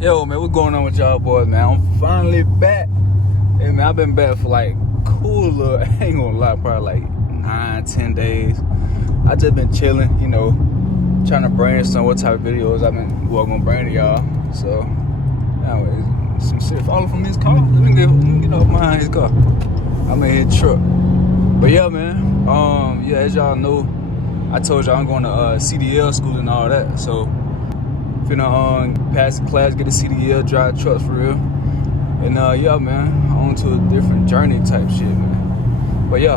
Yo, man, what's going on with y'all boys, man? I'm finally back. Hey, man, I've been back for like I ain't gonna lie, probably like 9-10 days. I just been chilling, trying to brainstorm what type of videos I'm gonna bring to y'all. So, anyways, some shit falling from his car. Let me get off behind his car. I'm in his truck. But yeah, man, as y'all know, I told y'all I'm going to CDL school and all that. So, finna pass the class, get a CDL, drive trucks for real. And yeah, man, on to a different journey type shit, man. But yeah,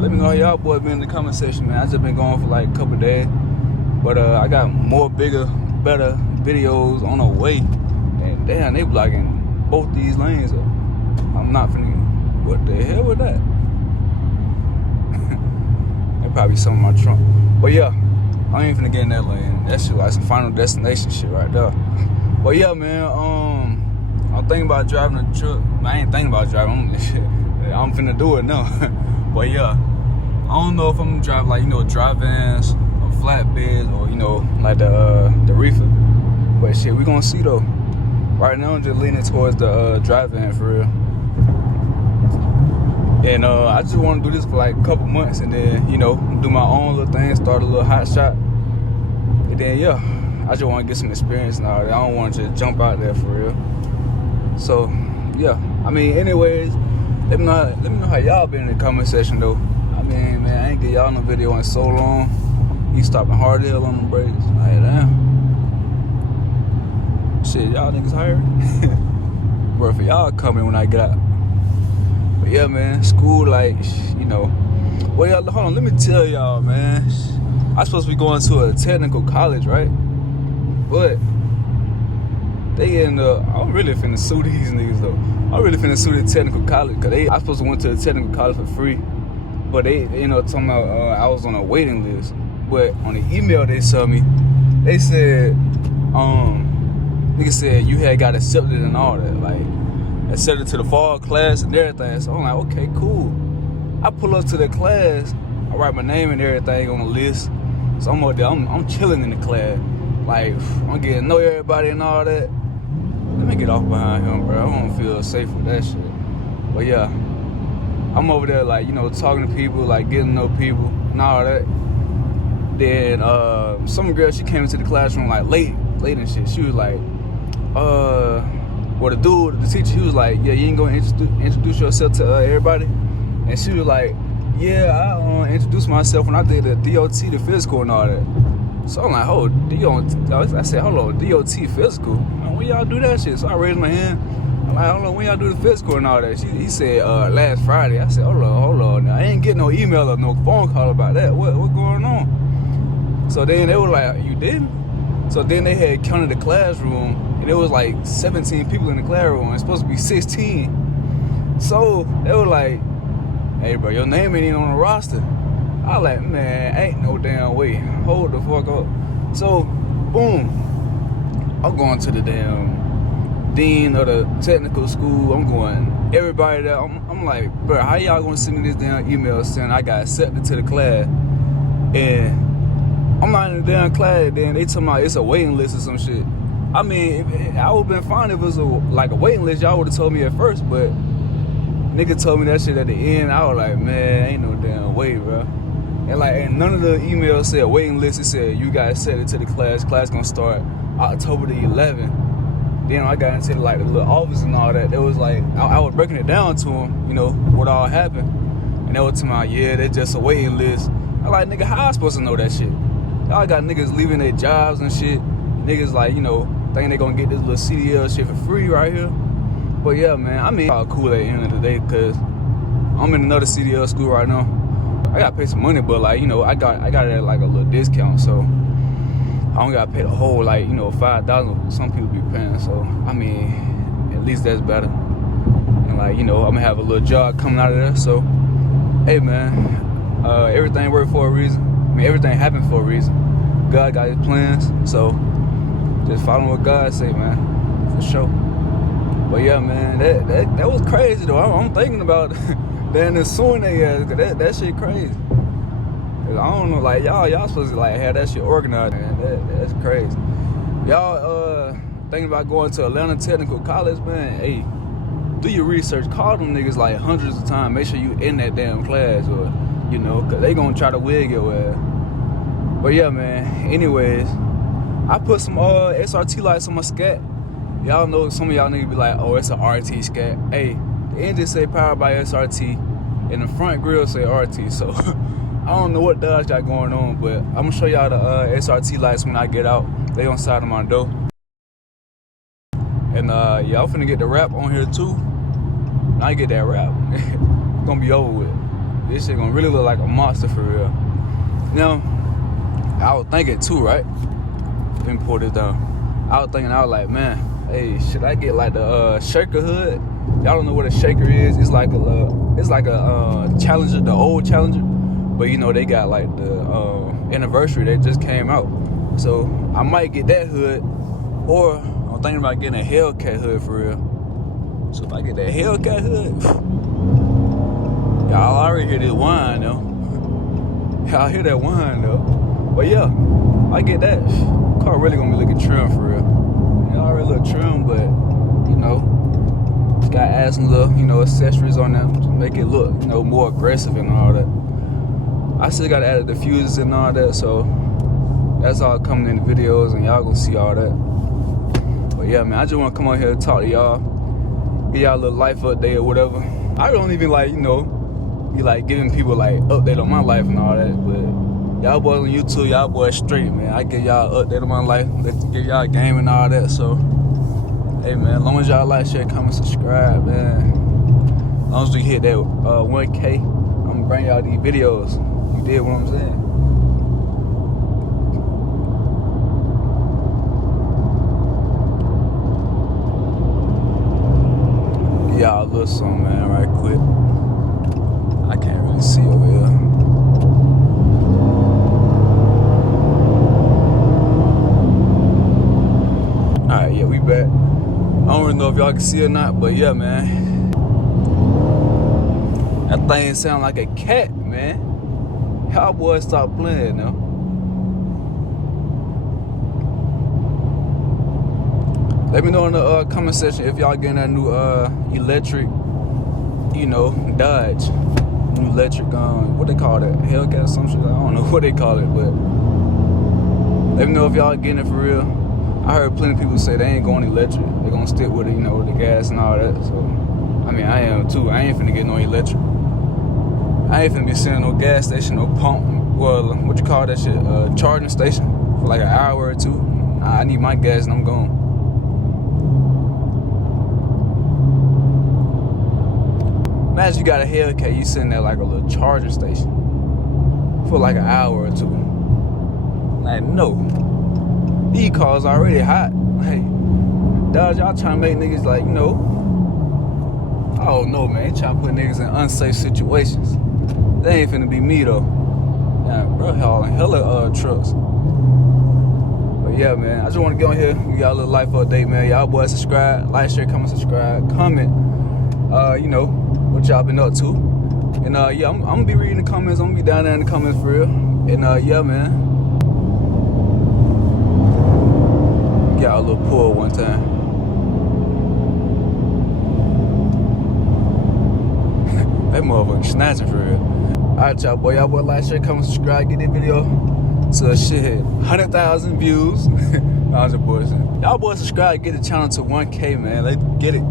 let me know how y'all boys been in the comment section, man. I just been going for like a couple days. But I got more bigger, better videos on the way. And damn, they blocking both these lanes up. I'm not finna, what the hell with that? They probably some in my trunk. But yeah, I ain't finna get in that lane. That shit like some Final Destination shit right there. But yeah, man, I'm thinking about driving a truck. I ain't thinking about driving. I'm finna do it now. But yeah, I don't know if I'm gonna drive like, dry vans or flatbeds or, like the reefer. But shit, we gonna see though. Right now I'm just leaning towards the dry van for real. And I just want to do this for like a couple months and then, do my own little thing, start a little hot shot. And then, yeah, I just want to get some experience now. I don't want to just jump out there for real. So, yeah. I mean, anyways, let me know how y'all been in the comment section, though. I mean, man, I ain't get y'all no video in so long. You stopping hard hell on them brakes. Like, damn. Shit, y'all niggas hired? Bro, for y'all coming when I get out. But yeah, man, school, like, well, y'all, hold on, let me tell y'all, man. I'm supposed to be going to a technical college, right? But they end up, I'm really finna sue these niggas, though. I'm really finna sue the technical college, because I supposed to went to the technical college for free. But they talking about I was on a waiting list. But on the email they sent me, they said, nigga said you had got accepted and all that, like, accepted to the fall class and everything. So I'm like, okay, cool. I pull up to the class, I write my name and everything on the list. So I'm up there, I'm chilling in the class. Like, I'm getting to know everybody and all that. Let me get off behind him, bro. I don't feel safe with that shit. But yeah, I'm over there, like, talking to people, like, getting to know people and all that. Then some girl, she came into the classroom like late and shit. She was like, well, the teacher, he was like, yeah, you ain't gonna introduce yourself to everybody? And she was like, yeah, I introduced myself when I did the DOT, the physical and all that. So I'm like, I said, hold on, DOT physical? When y'all do that shit? So I raised my hand. I'm like, hold on, when y'all do the physical and all that? He said, last Friday. I said, hold on. Now, I ain't getting no email or no phone call about that. What going on? So then they were like, you didn't? So then they had counted the classroom, and it was like 17 people in the classroom. It's supposed to be 16. So they were like, hey, bro, your name ain't even on the roster. I was like, man, ain't no damn way. Hold the fuck up. So, boom. I'm going to the damn dean of the technical school. I'm going, everybody there. I'm like, bro, how y'all gonna send me this damn email saying I got accepted to the class? And I'm not in the damn class, then they talking about it's a waiting list or some shit. I mean, I would've been fine if it was like a waiting list. Y'all would've told me at first, but nigga told me that shit at the end. I was like, man, ain't no damn way, bro. And none of the emails said waiting list. It said you got accepted to the class. Class gonna start October the 11th. Then I got into like the little office and all that. It was like I was breaking it down to them, what all happened. And they were telling me, yeah, that's just a waiting list. I like, nigga, how I supposed to know that shit? Y'all got niggas leaving their jobs and shit. Niggas like, thinking they gonna get this little CDL shit for free right here. But yeah, man, I mean, all cool at the end of the day, cause I'm in another CDL school right now. I gotta pay some money, but like, I got it at like a little discount, so I don't gotta pay the whole like, $5,000 some people be paying. So I mean, at least that's better. And like, I'm gonna have a little job coming out of there. So hey, man, everything worked for a reason. I mean, everything happened for a reason. God got his plans, so just follow what God say, man, for sure. But yeah, man, that was crazy though. I'm thinking about then suing they ass, cause that shit crazy. I don't know, like y'all supposed to like have that shit organized, man. That's crazy. Y'all thinking about going to Atlanta Technical College, man, hey, do your research. Call them niggas like hundreds of times. Make sure you in that damn class, or you know, cause they gonna try to wig your ass. But yeah, man. Anyways, I put some SRT lights on my scat. Y'all know some of y'all niggas be like, oh, it's an RT scat. Hey, the engine say powered by SRT, and the front grille say RT. So I don't know what Dodge got going on, but I'm gonna show y'all the SRT lights when I get out. They on side of my door. And yeah, I'm finna get the wrap on here too. When I get that wrap, it's gonna be over with. This shit gonna really look like a monster for real. Now, I was thinking too, right? Let me pull this down. I was like, man, hey, should I get like the shaker hood? Y'all don't know what a shaker is. It's like a Challenger, the old Challenger. But you know, they got like the anniversary that just came out. So I might get that hood, or I'm thinking about getting a Hellcat hood for real. So if I get that Hellcat hood, y'all already hear this whine though. Y'all hear that whine though. But yeah, I get that. Car really gonna be looking trim for real. It already look trim, but you know, just gotta add some little, you know, accessories on them to make it look, you know, more aggressive and all that. I still gotta add the diffusers and all that, so that's all coming in the videos and y'all gonna see all that. But yeah, man, I just wanna come on here and talk to y'all, give y'all a little life update or whatever. I don't even like, you know, be like giving people like update on my life and all that, but y'all boys on YouTube, y'all boys straight, man. I give y'all an update on my life, give y'all a game and all that, so hey man, as long as y'all like, share, comment, subscribe, man. As long as we hit that 1K, I'm gonna bring y'all these videos. You did what I'm saying? Give y'all a little something, man, right quick. I can't really see over here. Alright, yeah, we back. I don't really know if y'all can see or not, but yeah, man. That thing sound like a cat, man. Y'all boys stop playing now. Let me know in the comment section if y'all getting that new electric, you know, Dodge. New electric, what they call it? Hellcat or some shit? I don't know what they call it, but let me know if y'all getting it for real. I heard plenty of people say they ain't going electric. They're gonna stick with it, you know, with the gas and all that. So, I mean, I am too. I ain't finna get no electric. I ain't finna be sitting no gas station, no pump. Well, what you call that shit? Charging station for like an hour or two. Nah, I need my gas and I'm gone. Imagine you got a Hellcat, you sitting there like a little charging station for like an hour or two. Like, no. These cars already hot. Hey, Dodge, y'all trying to make niggas like, you know, I don't know, man. They trying to put niggas in unsafe situations. They ain't finna be me though. Yeah, bro, hauling hella trucks. But yeah, man, I just want to get on here, give y'all a little life update, man. Y'all boys subscribe, like, share, comment, subscribe, comment. You know what y'all been up to. And yeah, I'm gonna be reading the comments. I'm gonna be down there in the comments for real. And yeah, man. Got a little pull one time. That motherfucker snatching for real. Alright, y'all boy, like, share, comment, subscribe, get this video to shit 100,000 views. Y'all boys subscribe, get the channel to 1K, man. Let's get it.